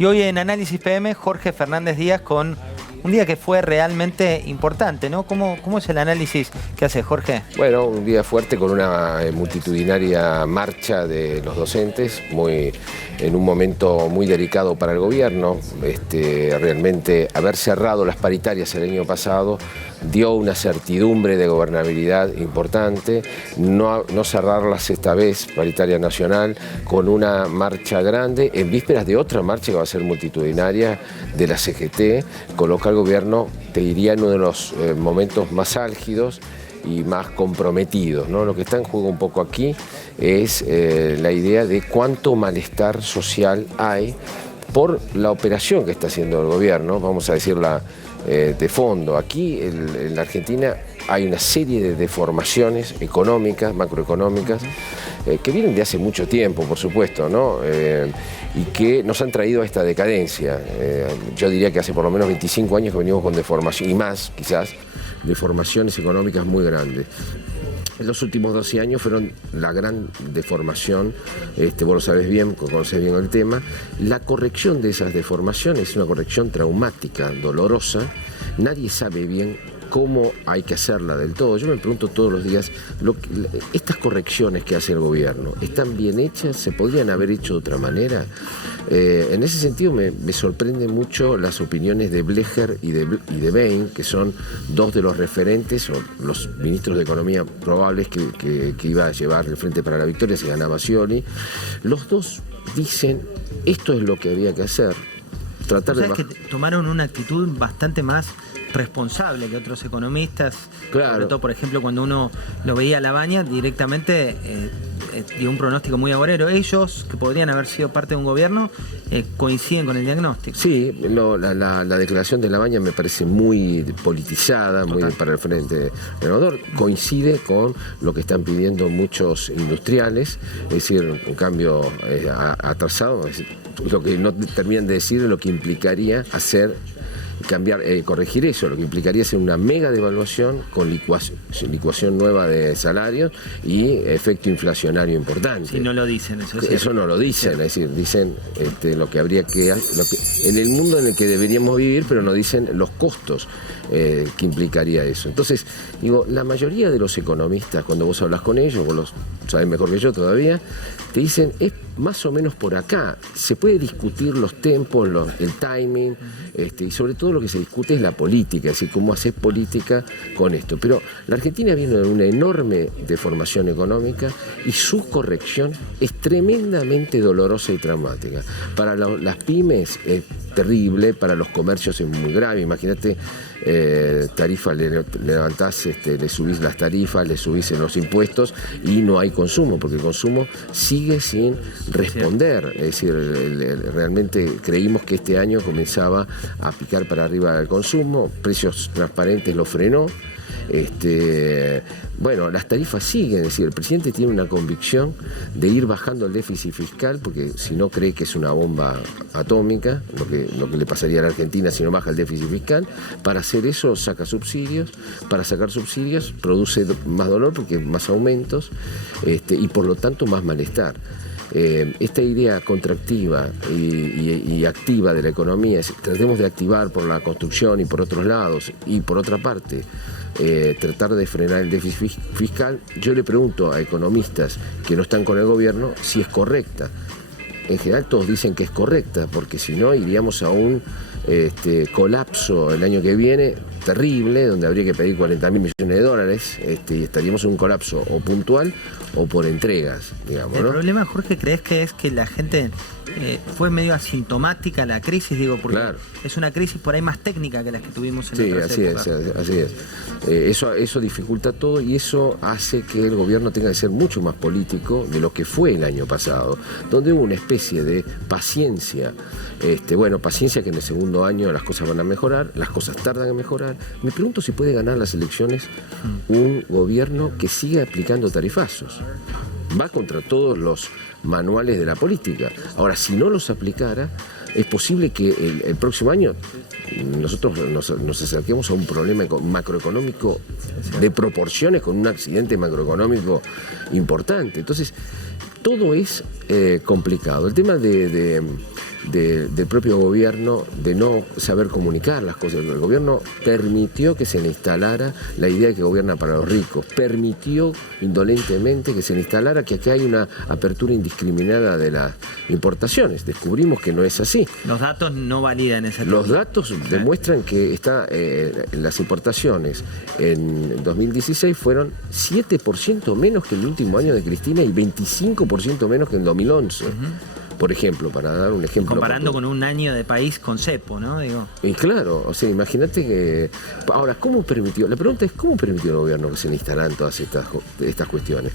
Y hoy en Análisis PM, Jorge Fernández Díaz con un día que fue realmente importante, ¿no? ¿Cómo es el análisis que hace Jorge? Bueno, un día fuerte con una multitudinaria marcha de los docentes, en un momento muy delicado para el gobierno. Realmente haber cerrado las paritarias el año pasado dio una certidumbre de gobernabilidad importante, no cerrarlas esta vez, paritaria nacional, con una marcha grande, en vísperas de otra marcha que va a ser multitudinaria de la CGT, coloca al gobierno, te diría, en uno de los momentos más álgidos y más comprometidos, ¿no? Lo que está en juego un poco aquí es la idea de cuánto malestar social hay por la operación que está haciendo el gobierno, vamos a decirla de fondo. Aquí en la Argentina hay una serie de deformaciones económicas, macroeconómicas, que vienen de hace mucho tiempo, por supuesto, ¿no? Y que nos han traído a esta decadencia. Yo diría que hace por lo menos 25 años que venimos con deformación, y más quizás, deformaciones económicas muy grandes. En los últimos 12 años fueron la gran deformación, vos lo sabés bien, conocés bien el tema. La corrección de esas deformaciones es una corrección traumática, dolorosa. Nadie sabe bien cómo hay que hacerla del todo. Yo me pregunto todos los días, estas correcciones que hace el gobierno, ¿están bien hechas? ¿Se podrían haber hecho de otra manera? En ese sentido me sorprenden mucho las opiniones de Blecher y de Bain, que son dos de los referentes o los ministros de Economía probables que iba a llevar el Frente para la Victoria si ganaba Scioli. Los dos dicen, esto es lo que había que hacer. Tratar de que tomaron una actitud bastante más responsable que otros economistas, claro. Sobre todo, por ejemplo, cuando uno lo veía a Labaña, directamente dio un pronóstico muy agorero. Ellos, que podrían haber sido parte de un gobierno, coinciden con el diagnóstico. Sí, la declaración de Labaña me parece muy politizada, muy para el Frente Renovador. Coincide con lo que están pidiendo muchos industriales, es decir, un cambio atrasado. Lo que no terminan de decir es lo que implicaría corregir eso, lo que implicaría hacer una mega devaluación con licuación nueva de salarios y efecto inflacionario importante. Y no lo dicen, eso no lo dicen, es decir, dicen lo que habría que en el mundo en el que deberíamos vivir, pero no dicen los costos que implicaría eso. Entonces, digo, la mayoría de los economistas, cuando vos hablas con ellos, vos los sabés mejor que yo todavía, te dicen, es más o menos por acá. Se puede discutir los tempos, el timing, y sobre todo lo que se discute es la política, es decir, cómo hacer política con esto. Pero la Argentina viene de una enorme deformación económica y su corrección es tremendamente dolorosa y traumática. Para las pymes es terrible, para los comercios es muy grave. Imagínate, tarifa, le levantás, le subís las tarifas, le subís en los impuestos y no hay consumo, porque el consumo sigue sin responder. Es decir, realmente creímos que este año comenzaba a picar para arriba el consumo, precios transparentes lo frenó. Bueno, las tarifas siguen, es decir, el presidente tiene una convicción de ir bajando el déficit fiscal, porque si no cree que es una bomba atómica, lo que le pasaría a la Argentina si no baja el déficit fiscal. Para hacer eso saca subsidios, para sacar subsidios produce más dolor porque más aumentos y por lo tanto más malestar. Esta idea contractiva y activa de la economía, tratemos de activar por la construcción y por otros lados, y por otra parte tratar de frenar el déficit fiscal. Yo le pregunto a economistas que no están con el gobierno si es correcta. En general todos dicen que es correcta, porque si no iríamos a un colapso el año que viene terrible, donde habría que pedir 40.000 millones de dólares, y estaríamos en un colapso o puntual o por entregas, digamos, ¿no? El problema, Jorge, ¿crees que es que la gente fue medio asintomática la crisis? Digo, porque claro, es una crisis por ahí más técnica que las que tuvimos en otras épocas. Así es. Eso dificulta todo y eso hace que el gobierno tenga que ser mucho más político de lo que fue el año pasado, donde hubo una especie de paciencia. Paciencia que en el segundo año las cosas van a mejorar, las cosas tardan en mejorar. Me pregunto si puede ganar las elecciones un gobierno que siga aplicando tarifazos. Va contra todos los manuales de la política. Ahora, si no los aplicara, es posible que el próximo año nosotros nos acerquemos a un problema macroeconómico de proporciones, con un accidente macroeconómico importante. Entonces, todo es complicado. El tema de del propio gobierno de no saber comunicar las cosas. El gobierno permitió que se le instalara la idea de que gobierna para los ricos, permitió indolentemente que se le instalara que aquí hay una apertura indiscriminada de las importaciones. Descubrimos que no es así. Los datos no validan esa teoría. Los datos demuestran que las importaciones en 2016 fueron 7% menos que el último año de Cristina y 25% menos que en 2011. Por ejemplo, para dar un ejemplo. Comparando con un año de país con cepo, ¿no? Digo. Y claro, o sea, imagínate que... Ahora, ¿cómo permitió? La pregunta es, ¿cómo permitió el gobierno que se le instalaran todas estas cuestiones?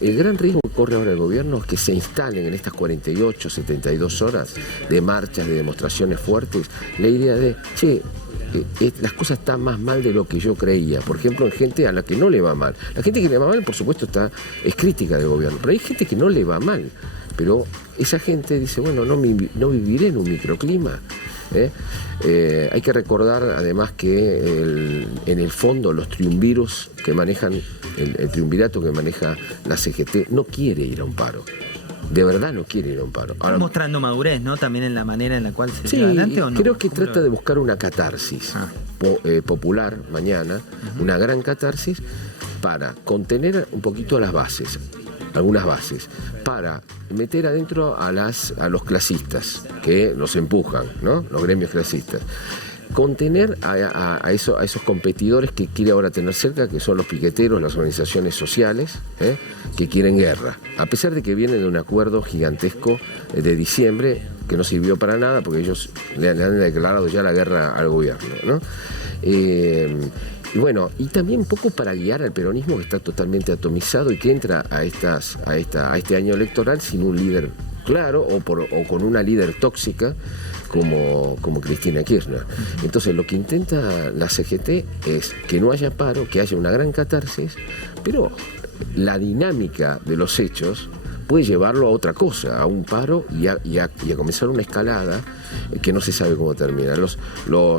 El gran riesgo que corre ahora el gobierno es que se instalen en estas 48, 72 horas de marchas, de demostraciones fuertes, la idea de, las cosas están más mal de lo que yo creía. Por ejemplo, en gente a la que no le va mal. La gente que le va mal, por supuesto, es crítica del gobierno, pero hay gente que no le va mal. Pero esa gente dice, bueno, no viviré en un microclima. Hay que recordar además que en el fondo los triunviros que manejan, el triunvirato que maneja la CGT no quiere ir a un paro. De verdad no quiere ir a un paro. Ahora, mostrando madurez, ¿no? También en la manera en la cual se lleva adelante, ¿o no? Creo que trata de buscar una catarsis popular mañana, una gran catarsis para contener un poquito las bases, algunas bases, para meter adentro a los clasistas que los empujan, ¿no? Los gremios clasistas. Contener a esos competidores que quiere ahora tener cerca, que son los piqueteros, las organizaciones sociales, que quieren guerra, a pesar de que viene de un acuerdo gigantesco de diciembre que no sirvió para nada porque ellos le han declarado ya la guerra al gobierno, ¿no? Y bueno, y también un poco para guiar al peronismo que está totalmente atomizado y que entra a este año electoral sin un líder claro o con una líder tóxica como Cristina Kirchner. Entonces lo que intenta la CGT es que no haya paro, que haya una gran catarsis, pero la dinámica de los hechos puede llevarlo a otra cosa, a un paro y a comenzar una escalada que no se sabe cómo termina. No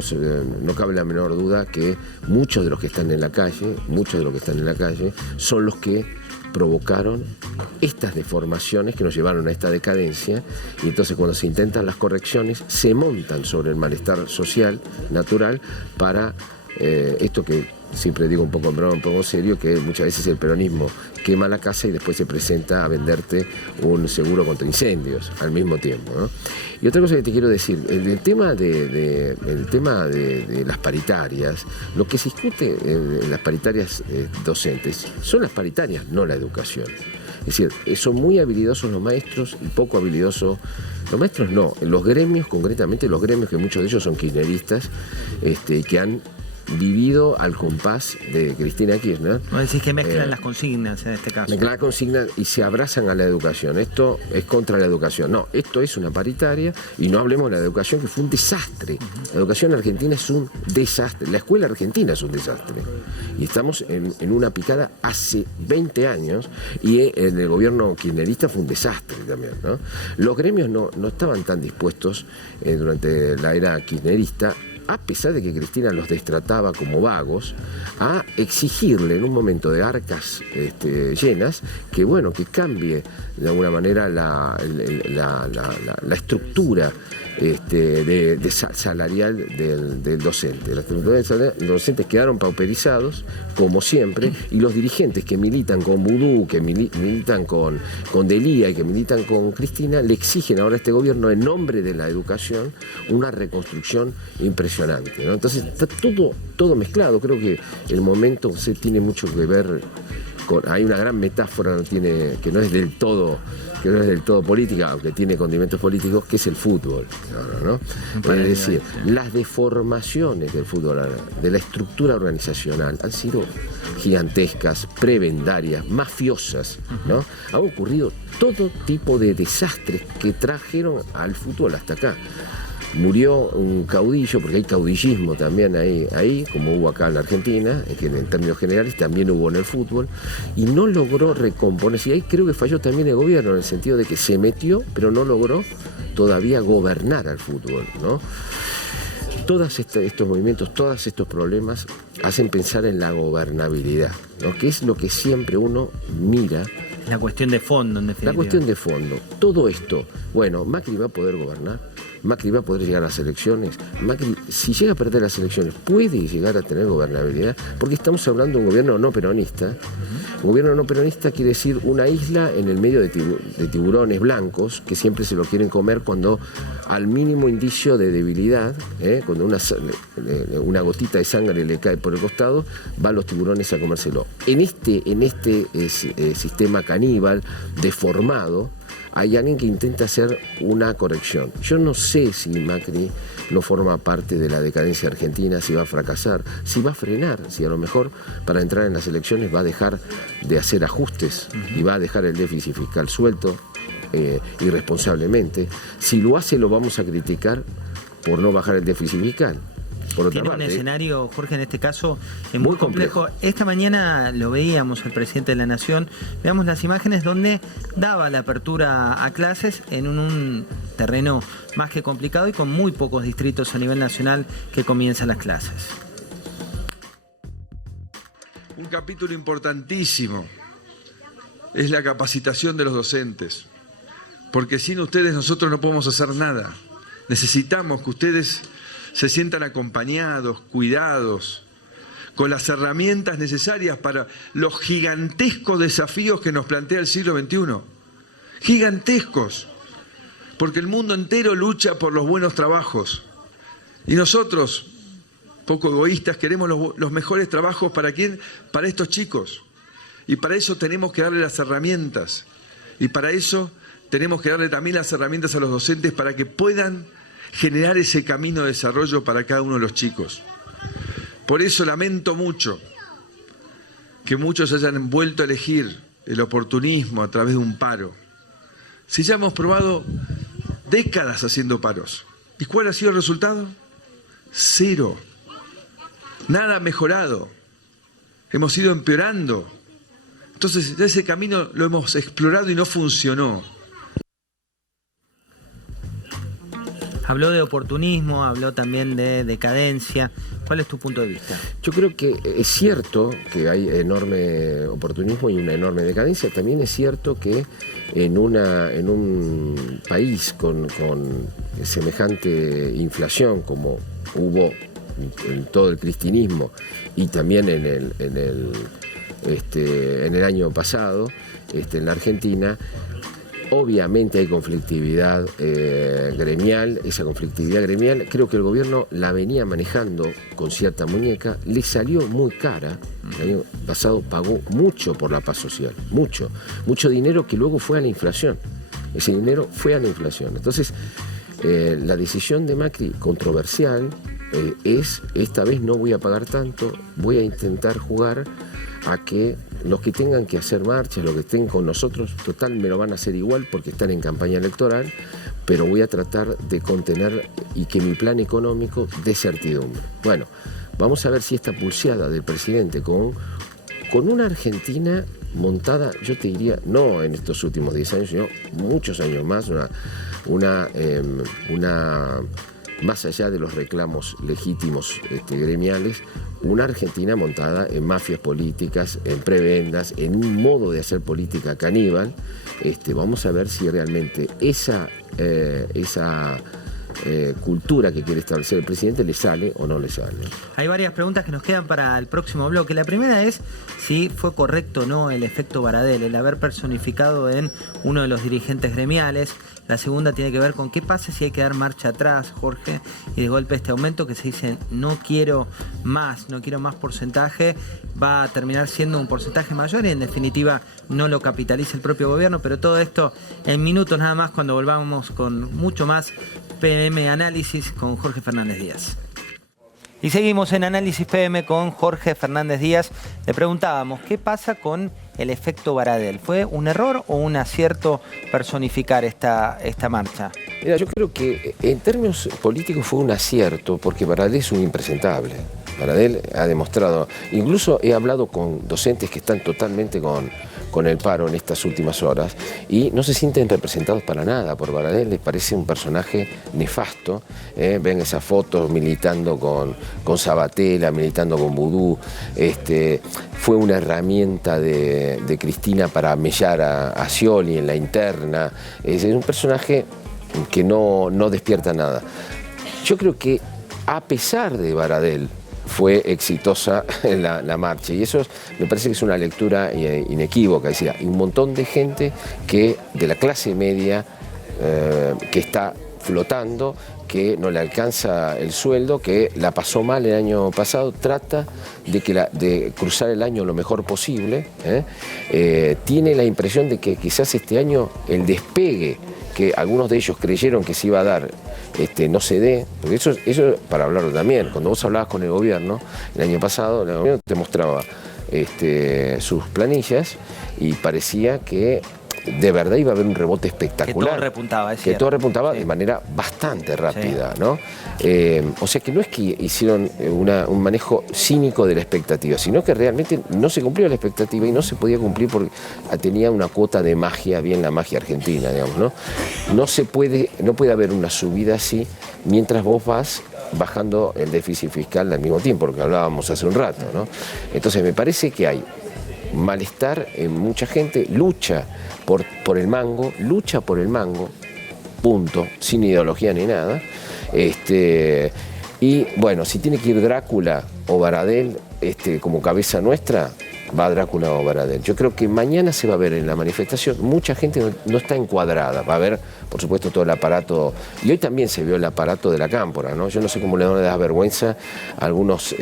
cabe la menor duda que muchos de los que están en la calle son los que provocaron estas deformaciones que nos llevaron a esta decadencia, y entonces cuando se intentan las correcciones se montan sobre el malestar social natural para esto que siempre digo un poco en broma, un poco serio, que muchas veces el peronismo quema la casa y después se presenta a venderte un seguro contra incendios al mismo tiempo, ¿no? Y otra cosa que te quiero decir, el tema de las paritarias, lo que se discute en las paritarias docentes son las paritarias, no la educación. Es decir, son muy habilidosos los maestros y poco habilidosos los maestros, no, los gremios, concretamente los gremios, que muchos de ellos son kirchneristas, que han vivido al compás de Cristina Kirchner. ¿No decís que mezclan las consignas en este caso? Mezclan las consignas y se abrazan a la educación. Esto es contra la educación. No, esto es una paritaria, y no hablemos de la educación, que fue un desastre. La educación argentina es un desastre. La escuela argentina es un desastre. Y estamos en una picada hace 20 años, y en el gobierno kirchnerista fue un desastre también, ¿no? Los gremios no estaban tan dispuestos durante la era kirchnerista, a pesar de que Cristina los destrataba como vagos, a exigirle en un momento de arcas llenas que que de alguna manera la estructura salarial del docente. Las estructuras salariales, los docentes quedaron pauperizados, como siempre, y los dirigentes que militan con Vudú, que militan con Delía y que militan con Cristina, le exigen ahora a este gobierno, en nombre de la educación, una reconstrucción impresionante, ¿no? Entonces está todo mezclado. Creo que el momento tiene mucho que ver con... Hay una gran metáfora que no es del todo política, aunque tiene condimentos políticos, que es el fútbol, ¿no? Es decir, las deformaciones del fútbol, de la estructura organizacional, han sido gigantescas, prebendarias, mafiosas, ¿no? Ha ocurrido todo tipo de desastres que trajeron al fútbol hasta acá. Murió un caudillo, porque hay caudillismo también ahí, como hubo acá en la Argentina, que en términos generales también hubo en el fútbol, y no logró recomponerse. Y ahí creo que falló también el gobierno, en el sentido de que se metió, pero no logró todavía gobernar al fútbol, ¿no? Todos estos movimientos, todos estos problemas hacen pensar en la gobernabilidad, ¿no? Que es lo que siempre uno mira La cuestión de fondo, en definitiva. La cuestión de fondo. Todo esto, bueno, Macri va a poder gobernar, Macri va a poder llegar a las elecciones, Macri, si llega a perder las elecciones, puede llegar a tener gobernabilidad, porque estamos hablando de un gobierno no peronista. Un gobierno no peronista quiere decir una isla en el medio de tiburones blancos que siempre se lo quieren comer cuando al mínimo indicio de debilidad, cuando una gotita de sangre le cae por el costado, van los tiburones a comérselo. En este sistema caníbal deformado, hay alguien que intenta hacer una corrección. Yo no sé si Macri no forma parte de la decadencia argentina, si va a fracasar, si va a frenar, si a lo mejor para entrar en las elecciones va a dejar de hacer ajustes y va a dejar el déficit fiscal suelto irresponsablemente. Si lo hace, lo vamos a criticar por no bajar el déficit fiscal. Por otra Tiene parte, un escenario, Jorge, en este caso es muy complejo. Esta mañana lo veíamos al presidente de la Nación, veamos las imágenes donde daba la apertura a clases en un terreno más que complicado y con muy pocos distritos a nivel nacional que comienzan las clases. Un capítulo importantísimo es la capacitación de los docentes, porque sin ustedes nosotros no podemos hacer nada. Necesitamos que ustedes se sientan acompañados, cuidados, con las herramientas necesarias para los gigantescos desafíos que nos plantea el siglo XXI. Gigantescos, porque el mundo entero lucha por los buenos trabajos. Y nosotros, poco egoístas, queremos los mejores trabajos ¿para quién? Para estos chicos. Y para eso tenemos que darle las herramientas. Y para eso tenemos que darle también las herramientas a los docentes para que puedan generar ese camino de desarrollo para cada uno de los chicos. Por eso lamento mucho que muchos hayan vuelto a elegir el oportunismo a través de un paro. Si ya hemos probado décadas haciendo paros. ¿Y cuál ha sido el resultado? Cero. Nada mejorado. Hemos ido empeorando. Entonces ese camino lo hemos explorado y no funcionó. Habló de oportunismo, habló también de decadencia. ¿Cuál es tu punto de vista? Yo creo que es cierto que hay enorme oportunismo y una enorme decadencia. También es cierto que en un país con semejante inflación como hubo en todo el cristinismo y también en el año pasado, en la Argentina, obviamente hay conflictividad gremial. Esa conflictividad gremial creo que el gobierno la venía manejando con cierta muñeca, le salió muy cara. El año pasado pagó mucho por la paz social, mucho dinero que luego fue a la inflación. Ese dinero fue a la inflación. Entonces, la decisión de Macri, controversial, es: esta vez no voy a pagar tanto, voy a intentar jugar a que los que tengan que hacer marchas, los que estén con nosotros, total me lo van a hacer igual porque están en campaña electoral, pero voy a tratar de contener y que mi plan económico dé certidumbre. Bueno, vamos a ver si esta pulseada del presidente con una Argentina montada, yo te diría, no en estos últimos 10 años, sino muchos años más, más allá de los reclamos legítimos gremiales, una Argentina montada en mafias políticas, en prebendas, en un modo de hacer política caníbal. Vamos a ver si realmente esa cultura que quiere establecer el presidente le sale o no le sale. Hay varias preguntas que nos quedan para el próximo bloque. La primera es si fue correcto o no el efecto Baradel, el haber personificado en uno de los dirigentes gremiales. La segunda tiene que ver con qué pasa si hay que dar marcha atrás, Jorge, y de golpe este aumento que se dice no quiero más porcentaje, va a terminar siendo un porcentaje mayor y en definitiva no lo capitaliza el propio gobierno. Pero todo esto en minutos nada más, cuando volvamos con mucho más PM Análisis con Jorge Fernández Díaz. Y seguimos en Análisis PM con Jorge Fernández Díaz. Le preguntábamos, ¿qué pasa con el efecto Baradel? ¿Fue un error o un acierto personificar esta marcha? Mira, yo creo que en términos políticos fue un acierto, porque Baradel es un impresentable. Baradel ha demostrado, incluso he hablado con docentes que están totalmente con con el paro en estas últimas horas y no se sienten representados para nada por Baradel. Les parece un personaje nefasto. Ven esas fotos militando con Sabatella, militando con Vudú. Fue una herramienta de Cristina para mellar a Scioli en la interna. Es un personaje que no despierta nada. Yo creo que a pesar de Baradel fue exitosa la marcha y eso me parece que es una lectura inequívoca. Es decir, hay un montón de gente de la clase media que está flotando, que no le alcanza el sueldo, que la pasó mal el año pasado, trata de cruzar el año lo mejor posible. Tiene la impresión de que quizás este año el despegue que algunos de ellos creyeron que se iba a dar no se dé, porque eso para hablarlo también, cuando vos hablabas con el gobierno el año pasado, el gobierno te mostraba sus planillas y parecía que de verdad iba a haber un rebote espectacular. Que todo repuntaba, que todo repuntaba de manera bastante rápida, ¿no? O sea que no es que hicieron un manejo cínico de la expectativa, sino que realmente no se cumplió la expectativa y no se podía cumplir porque tenía una cuota de magia, bien la magia argentina, digamos, ¿no? No puede haber una subida así mientras vos vas bajando el déficit fiscal al mismo tiempo, lo que hablábamos hace un rato, ¿no? Entonces me parece que hay malestar en mucha gente, lucha por el mango, punto, sin ideología ni nada. Y bueno, si tiene que ir Drácula o Baradel como cabeza nuestra, va Drácula o Baradel. Yo creo que mañana se va a ver en la manifestación, mucha gente no está encuadrada, va a ver, por supuesto, todo el aparato, y hoy también se vio el aparato de la Cámpora, ¿no? Yo no sé cómo le da vergüenza a algunos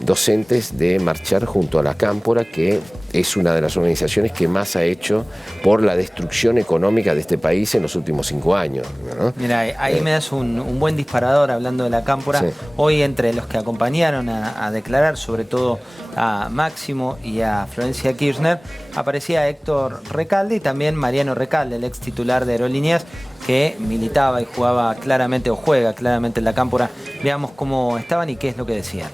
docentes de marchar junto a la Cámpora, que es una de las organizaciones que más ha hecho por la destrucción económica de este país en los últimos 5 años, ¿no? Mira, ahí me das un buen disparador hablando de la Cámpora. Sí. Hoy entre los que acompañaron a declarar, sobre todo a Máximo y a Florencia Kirchner, aparecía Héctor Recalde y también Mariano Recalde, el ex titular de Aerolíneas, que militaba y jugaba claramente, o juega claramente en la Cámpora. Veamos cómo estaban y qué es lo que decían.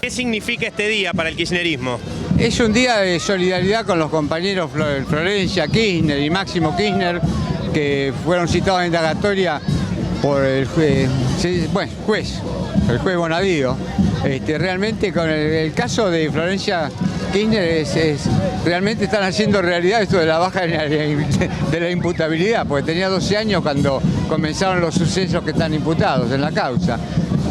¿Qué significa este día para el kirchnerismo? Es un día de solidaridad con los compañeros Florencia Kirchner y Máximo Kirchner, que fueron citados en indagatoria por el juez Bonadío. Realmente con el caso de Florencia Kirchner realmente están haciendo realidad esto de la baja de la imputabilidad, porque tenía 12 años cuando comenzaron los sucesos que están imputados en la causa.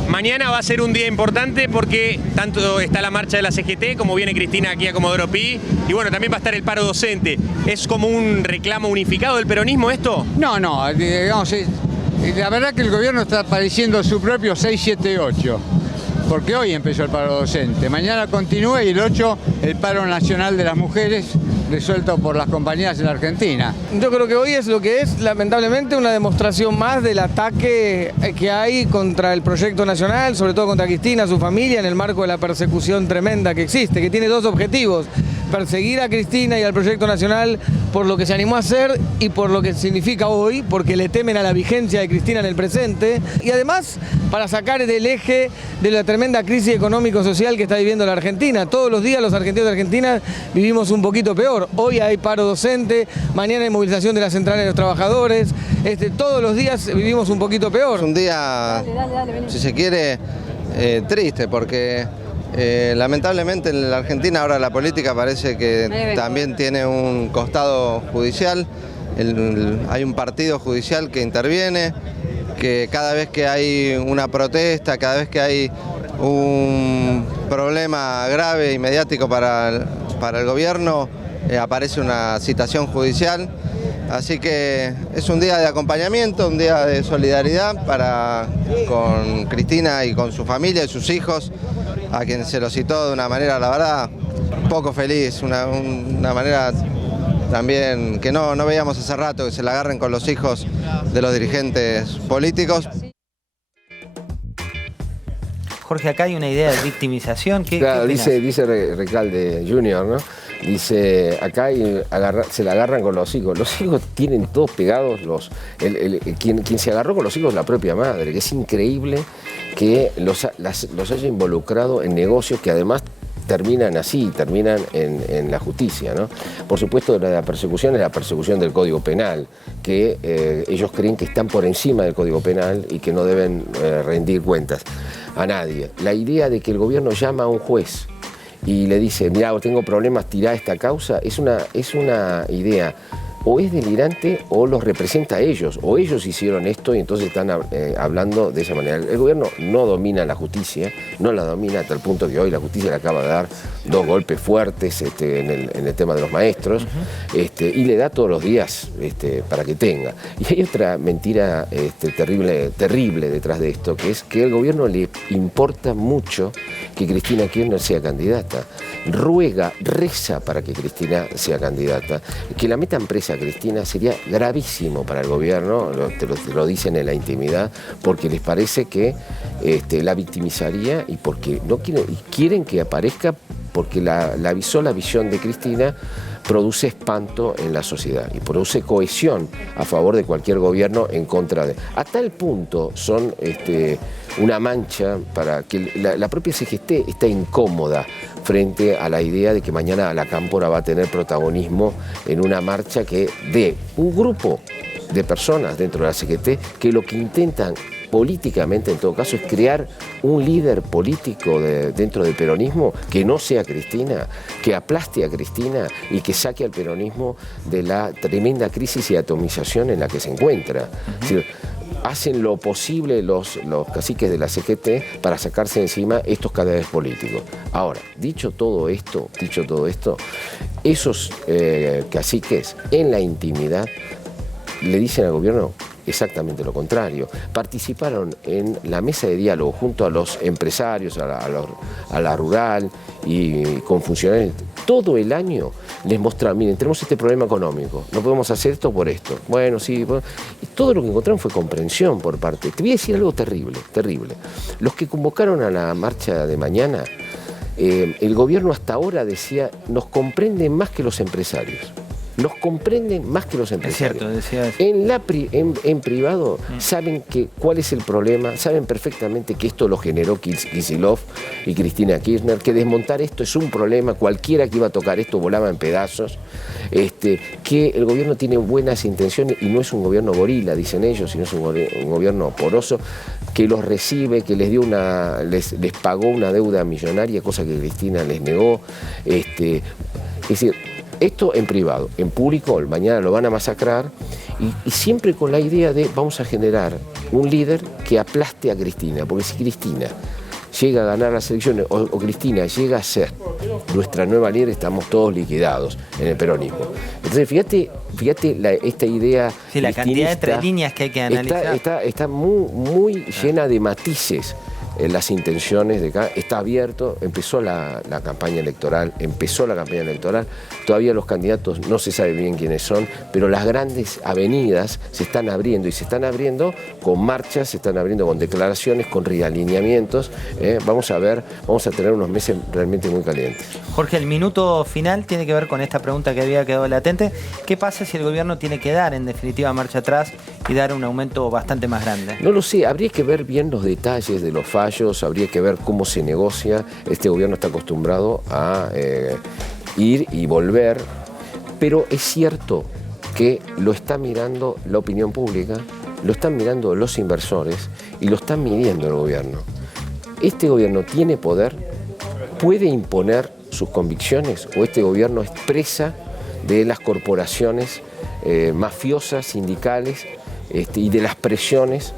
Mañana va a ser un día importante porque tanto está la marcha de la CGT, como viene Cristina aquí a Comodoro Pi, y bueno, también va a estar el paro docente. ¿Es como un reclamo unificado del peronismo esto? No, digamos, la verdad que el gobierno está padeciendo su propio 678, porque hoy empezó el paro docente. Mañana continúa y el 8 el paro nacional de las mujeres, resuelto por las compañías en la Argentina. Yo creo que hoy es lo que es, lamentablemente, una demostración más del ataque que hay contra el proyecto nacional, sobre todo contra Cristina, su familia, en el marco de la persecución tremenda que existe, que tiene dos objetivos: perseguir a Cristina y al proyecto nacional por lo que se animó a hacer y por lo que significa hoy, porque le temen a la vigencia de Cristina en el presente, y además para sacar del eje de la tremenda crisis económico-social que está viviendo la Argentina. Todos los días los argentinos y argentinas vivimos un poquito peor. Hoy hay paro docente, mañana hay movilización de las centrales de los trabajadores, todos los días vivimos un poquito peor. Es un día, si se quiere, triste, porque lamentablemente en la Argentina ahora la política parece que también tiene un costado judicial. Hay un partido judicial que interviene, que cada vez que hay una protesta, cada vez que hay un problema grave y mediático para el gobierno, aparece una citación judicial. Así que es un día de acompañamiento, un día de solidaridad con Cristina y con su familia y sus hijos, a quien se lo citó de una manera, la verdad, poco feliz, una manera también que no veíamos hace rato, que se la agarren con los hijos de los dirigentes políticos. Jorge, acá hay una idea de victimización. Claro, dice Recalde Junior, ¿no? Dice, acá se la agarran con los hijos. Los hijos tienen todos pegados, quien se agarró con los hijos es la propia madre, que es increíble que los haya involucrado en negocios que además terminan así, terminan en la justicia, ¿no? Por supuesto, la persecución es la persecución del Código Penal, que ellos creen que están por encima del Código Penal y que no deben rendir cuentas a nadie. La idea de que el gobierno llama a un juez y le dice, mirá, tengo problemas, tirá esta causa, es una idea o es delirante o los representa a ellos, o ellos hicieron esto y entonces están hablando de esa manera. El gobierno no domina la justicia, no la domina hasta el punto que hoy la justicia le acaba de dar 2 golpes fuertes en el tema de los maestros, y le da todos los días para que tenga. Y hay otra mentira terrible detrás de esto, que es que al gobierno le importa mucho que Cristina Kirchner sea candidata. Reza para que Cristina sea candidata. Que la metan presa a Cristina sería gravísimo para el gobierno, te lo dicen en la intimidad, porque les parece que la victimizaría y porque no quieren que aparezca, porque la sola visión de Cristina produce espanto en la sociedad y produce cohesión a favor de cualquier gobierno en contra de. A tal punto son una mancha para que la propia CGT está incómoda frente a la idea de que mañana la Cámpora va a tener protagonismo en una marcha que de un grupo de personas dentro de la CGT que lo que intentan políticamente, en todo caso, es crear un líder político dentro del peronismo que no sea Cristina, que aplaste a Cristina y que saque al peronismo de la tremenda crisis y atomización en la que se encuentra. Es decir, hacen lo posible los caciques de la CGT para sacarse encima estos cadáveres políticos. Ahora, dicho todo esto, esos caciques en la intimidad le dicen al gobierno exactamente lo contrario. Participaron en la mesa de diálogo junto a los empresarios, a la rural y con funcionarios. Todo el año les mostraron, miren, tenemos este problema económico, no podemos hacer esto por esto. Bueno, sí, bueno. Y todo lo que encontraron fue comprensión por parte. Te voy a decir algo terrible. Los que convocaron a la marcha de mañana, el gobierno hasta ahora decía, nos comprenden más que los empresarios. Nos comprenden más que los empresarios. Es cierto, decía. En privado saben cuál es el problema, saben perfectamente que esto lo generó Kicillof y Cristina Kirchner, que desmontar esto es un problema, cualquiera que iba a tocar esto volaba en pedazos, que el gobierno tiene buenas intenciones y no es un gobierno gorila, dicen ellos, sino es un gobierno poroso, que los recibe, que les pagó una deuda millonaria, cosa que Cristina les negó. Es decir, esto en privado, en público, mañana lo van a masacrar y siempre con la idea de vamos a generar un líder que aplaste a Cristina, porque si Cristina llega a ganar las elecciones o Cristina llega a ser nuestra nueva líder, estamos todos liquidados en el peronismo. Entonces fíjate esta idea. Sí, la cantidad de entre líneas que hay que analizar. Está muy llena de matices. Las intenciones de acá, está abierto, empezó la campaña electoral, todavía los candidatos no se sabe bien quiénes son, pero las grandes avenidas se están abriendo y se están abriendo con marchas, se están abriendo con declaraciones, con realineamientos. Vamos a tener unos meses realmente muy calientes. Jorge, el minuto final tiene que ver con esta pregunta que había quedado latente. ¿Qué pasa si el gobierno tiene que dar en definitiva marcha atrás y dar un aumento bastante más grande? No lo sé, habría que ver bien los detalles de los fallos, habría que ver cómo se negocia. Este gobierno está acostumbrado a ir y volver, pero es cierto que lo está mirando la opinión pública, lo están mirando los inversores y lo están midiendo el gobierno. Este gobierno tiene poder, puede imponer sus convicciones, o este gobierno es presa de las corporaciones mafiosas, sindicales y de las presiones.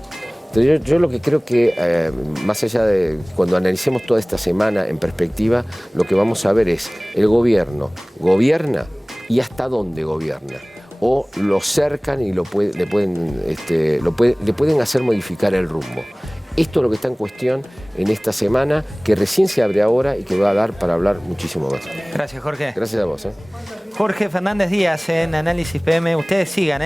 Entonces yo lo que creo que, más allá de cuando analicemos toda esta semana en perspectiva, lo que vamos a ver es el gobierno gobierna y hasta dónde gobierna. O lo cercan y le pueden hacer modificar el rumbo. Esto es lo que está en cuestión en esta semana, que recién se abre ahora y que va a dar para hablar muchísimo más. Gracias, Jorge. Gracias a vos. Jorge Fernández Díaz en Análisis PM. Ustedes sigan,